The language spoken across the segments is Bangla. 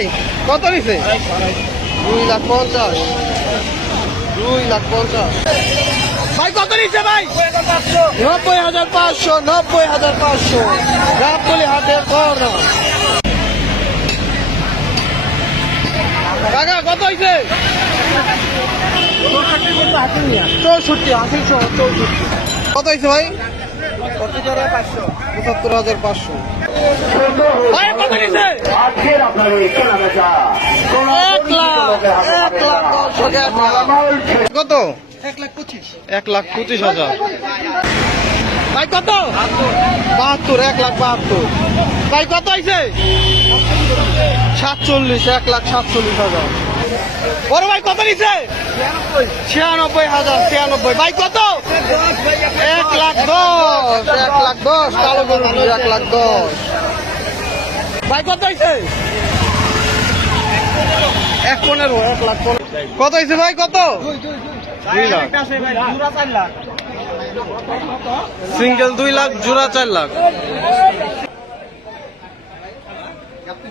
ভাই কত নিছে? 2,50,000। 2,50,000 ভাই কত নিচ্ছে ভাই? 90,500। 90,500 গাবতলী হাটের করোনা। কাকা কত হয়েছে? 64। 64। কত হয়েছে ভাই? 75,500। ভাই কত নিচ্ছে? 1,00,000। কত? 1,25,000। ভাই কত? 72। 1,72,000। ভাই কত হয়েছে? 47। 1,47,000। বড় ভাই কত নিচ্ছে? 96,000। 96। ভাই কত? 1,10,000। 1,10,000 কালো গরু 1,10,000। ভাই কত হয়েছে? 1,15,000। 1,15,000 কত হয়েছে ভাই? কত? 2 লাখ। সিঙ্গেল 2 লাখ, জোড়া 4 লাখ।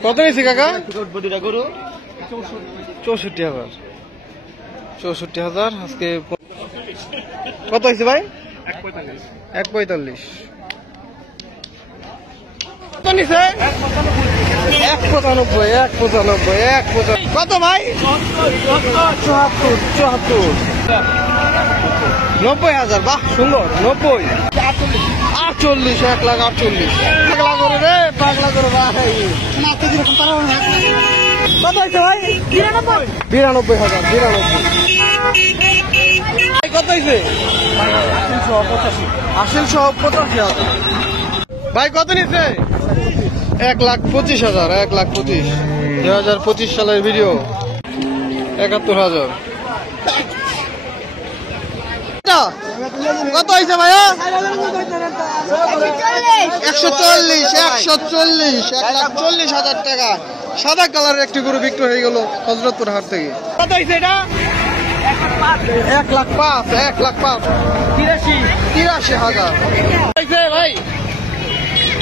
কত হয়েছে কাকা? 64,000। 64,000 আজকে। কত হয়েছে ভাই? 1,45,000। কত নিছে? 1,95,000। 1,95,000। কত ভাই? 74। 74। 90,000। বাহ সুন্দর। 90। 48। 1,48,000। পাগলা করে রে, পাগলা করে ভাই। কত হয়েছে ভাই? 92,000। 92। কত হয়েছে? 80,85,000। ভাই কত নিচ্ছে? 1,25,000। 1,25,000 2025 সালের ভিডিও। 71,000। কত হয়েছে ভাইয়া? 140। 140। 1,40,000 টাকা। সাদা কালারের একটি গরু বিক্রি হয়ে গেল হযরতপুর হাট থেকে। কত হয়েছে এটা? 1,05,000। 1,05,000। 83,000 হয়েছে ভাই।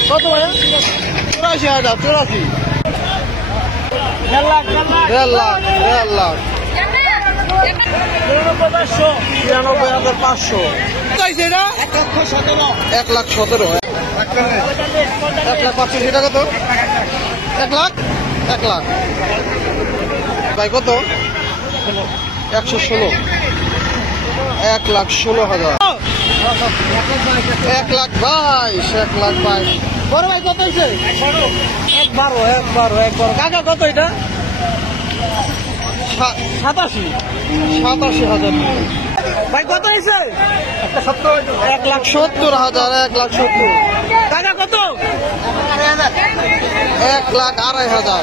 কত ভাইয়া? 84,000। 84। 1,50,000। 1,50,000। 93,500। কত হয়েছে এটা? 1,17,000। 1,05,000 সেটা কত? 1 লাখ। 1 লাখ। ভাই কত? 116। 1,16,000। 1,22,000। 1,22,000 বড় ভাই কত হয়েছে? 1,12,000। 1,12,000। কাকা কত এটা? 87,000। ভাই কত হয়েছে? 1,70,000। 1,70,000 টাকা কত? 1,02,500।